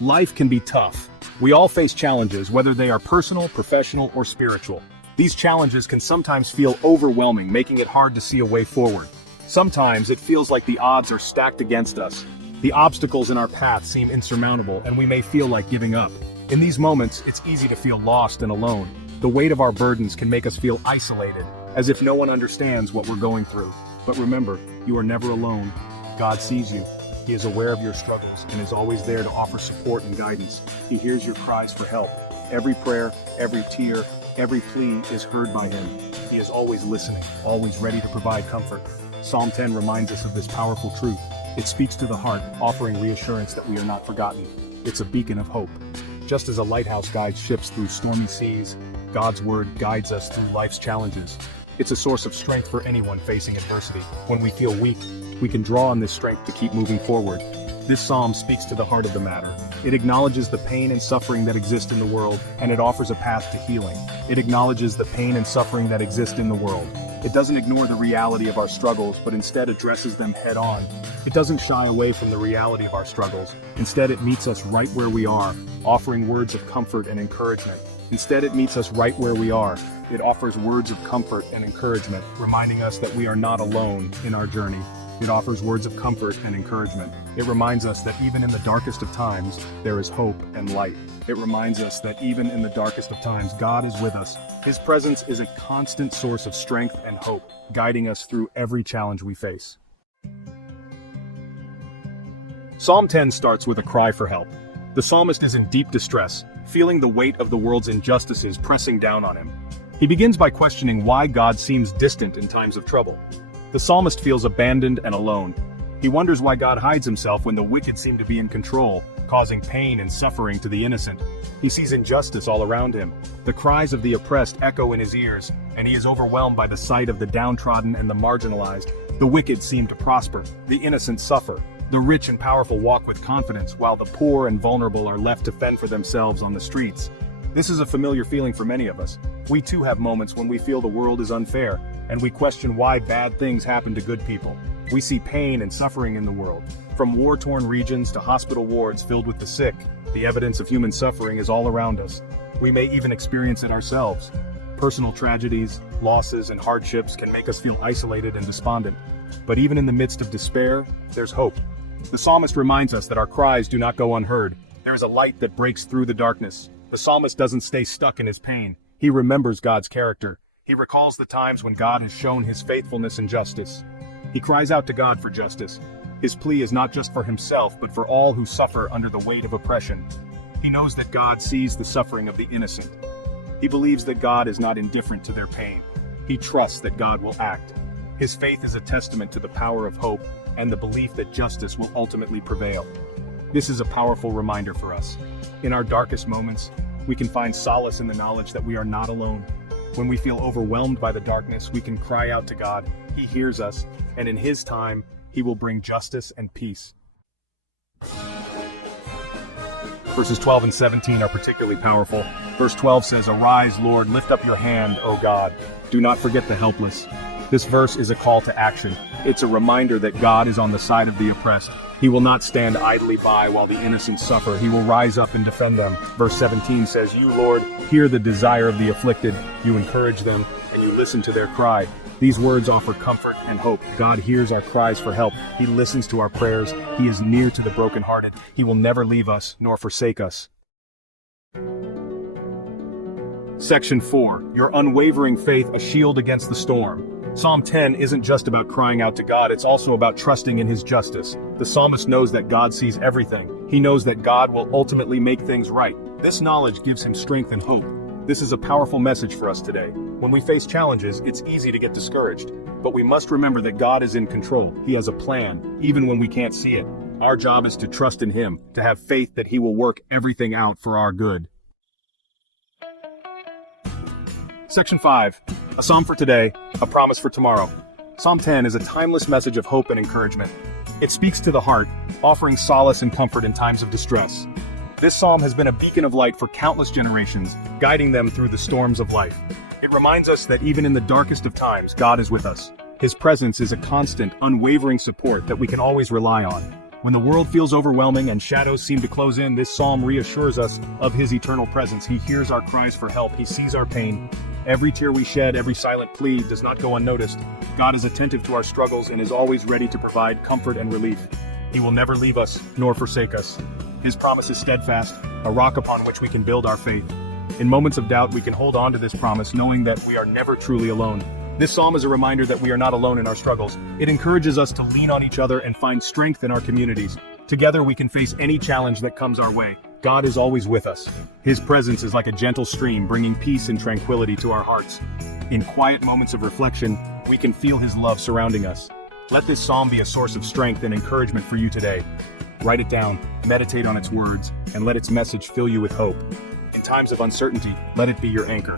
Life can be tough. We all face challenges, whether they are personal, professional, or spiritual. These challenges can sometimes feel overwhelming, making it hard to see a way forward. Sometimes it feels like the odds are stacked against us. The obstacles in our path seem insurmountable, and we may feel like giving up. In these moments, it's easy to feel lost and alone. The weight of our burdens can make us feel isolated, as if no one understands what we're going through. But remember, you are never alone. God sees you. He is aware of your struggles and is always there to offer support and guidance. He hears your cries for help. Every prayer, every tear, every plea is heard by him. He is always listening, always ready to provide comfort. Psalm 10 reminds us of this powerful truth. It speaks to the heart, offering reassurance that we are not forgotten. It's a beacon of hope. Just as a lighthouse guides ships through stormy seas, God's word guides us through life's challenges. It's a source of strength for anyone facing adversity. When we feel weak, we can draw on this strength to keep moving forward. This psalm speaks to the heart of the matter. It acknowledges the pain and suffering that exist in the world, and it offers a path to healing. It acknowledges the pain and suffering that exist in the world. It doesn't ignore the reality of our struggles, but instead addresses them head-on. It doesn't shy away from the reality of our struggles. Instead, it meets us right where we are, offering words of comfort and encouragement. Instead, it meets us right where we are. It offers words of comfort and encouragement, reminding us that we are not alone in our journey. It offers words of comfort and encouragement. It reminds us that even in the darkest of times, there is hope and light. It reminds us that even in the darkest of times, God is with us. His presence is a constant source of strength and hope, guiding us through every challenge we face. Psalm 10 starts with a cry for help. The psalmist is in deep distress, feeling the weight of the world's injustices pressing down on him. He begins by questioning why God seems distant in times of trouble. The psalmist feels abandoned and alone. He wonders why God hides himself when the wicked seem to be in control, causing pain and suffering to the innocent. He sees injustice all around him. The cries of the oppressed echo in his ears, and he is overwhelmed by the sight of the downtrodden and the marginalized. The wicked seem to prosper, the innocent suffer. The rich and powerful walk with confidence, while the poor and vulnerable are left to fend for themselves on the streets. This is a familiar feeling for many of us. We too have moments when we feel the world is unfair, and we question why bad things happen to good people. We see pain and suffering in the world. From war-torn regions to hospital wards filled with the sick, the evidence of human suffering is all around us. We may even experience it ourselves. Personal tragedies, losses, and hardships can make us feel isolated and despondent. But even in the midst of despair, there's hope. The psalmist reminds us that our cries do not go unheard. There is a light that breaks through the darkness. The psalmist doesn't stay stuck in his pain. He remembers God's character. He recalls the times when God has shown his faithfulness and justice. He cries out to God for justice. His plea is not just for himself, but for all who suffer under the weight of oppression. He knows that God sees the suffering of the innocent. He believes that God is not indifferent to their pain. He trusts that God will act. His faith is a testament to the power of hope and the belief that justice will ultimately prevail. This is a powerful reminder for us. In our darkest moments, we can find solace in the knowledge that we are not alone. When we feel overwhelmed by the darkness, we can cry out to God. He hears us, and in His time, He will bring justice and peace. Verses 12 and 17 are particularly powerful. Verse 12 says, "Arise, Lord, lift up your hand, O God. Do not forget the helpless." This verse is a call to action. It's a reminder that God is on the side of the oppressed. He will not stand idly by while the innocent suffer. He will rise up and defend them. Verse 17 says, "You, Lord, hear the desire of the afflicted. You encourage them, and you listen to their cry." These words offer comfort and hope. God hears our cries for help. He listens to our prayers. He is near to the brokenhearted. He will never leave us nor forsake us. Section 4. Your unwavering faith, a shield against the storm. Psalm 10 isn't just about crying out to God, it's also about trusting in His justice. The psalmist knows that God sees everything. He knows that God will ultimately make things right. This knowledge gives him strength and hope. This is a powerful message for us today. When we face challenges, it's easy to get discouraged. But we must remember that God is in control. He has a plan, even when we can't see it. Our job is to trust in Him, to have faith that He will work everything out for our good. Section 5. A psalm for today, a promise for tomorrow. Psalm 10 is a timeless message of hope and encouragement. It speaks to the heart, offering solace and comfort in times of distress. This psalm has been a beacon of light for countless generations, guiding them through the storms of life. It reminds us that even in the darkest of times, God is with us. His presence is a constant, unwavering support that we can always rely on. When the world feels overwhelming and shadows seem to close in, this psalm reassures us of his eternal presence. He hears our cries for help. He sees our pain. Every tear we shed, every silent plea does not go unnoticed. God is attentive to our struggles and is always ready to provide comfort and relief. He will never leave us nor forsake us. His promise is steadfast, a rock upon which we can build our faith. In moments of doubt, we can hold on to this promise, knowing that we are never truly alone. This psalm is a reminder that we are not alone in our struggles. It encourages us to lean on each other and find strength in our communities. Together we can face any challenge that comes our way. God is always with us. His presence is like a gentle stream, bringing peace and tranquility to our hearts. In quiet moments of reflection, we can feel his love surrounding us. Let this psalm be a source of strength and encouragement for you today. Write it down, meditate on its words, and let its message fill you with hope. In times of uncertainty, let it be your anchor.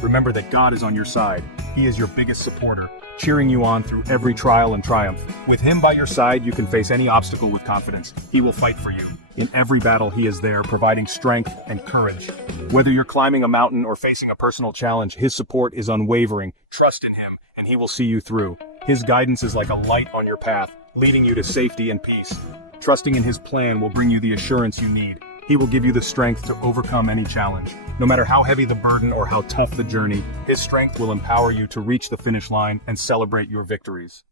Remember that God is on your side. He is your biggest supporter, cheering you on through every trial and triumph. With him by your side, you can face any obstacle with confidence. He will fight for you. In every battle, he is there, providing strength and courage. Whether you're climbing a mountain or facing a personal challenge, his support is unwavering. Trust in him, and he will see you through. His guidance is like a light on your path, leading you to safety and peace. Trusting in his plan will bring you the assurance you need. He will give you the strength to overcome any challenge. No matter how heavy the burden or how tough the journey, his strength will empower you to reach the finish line and celebrate your victories.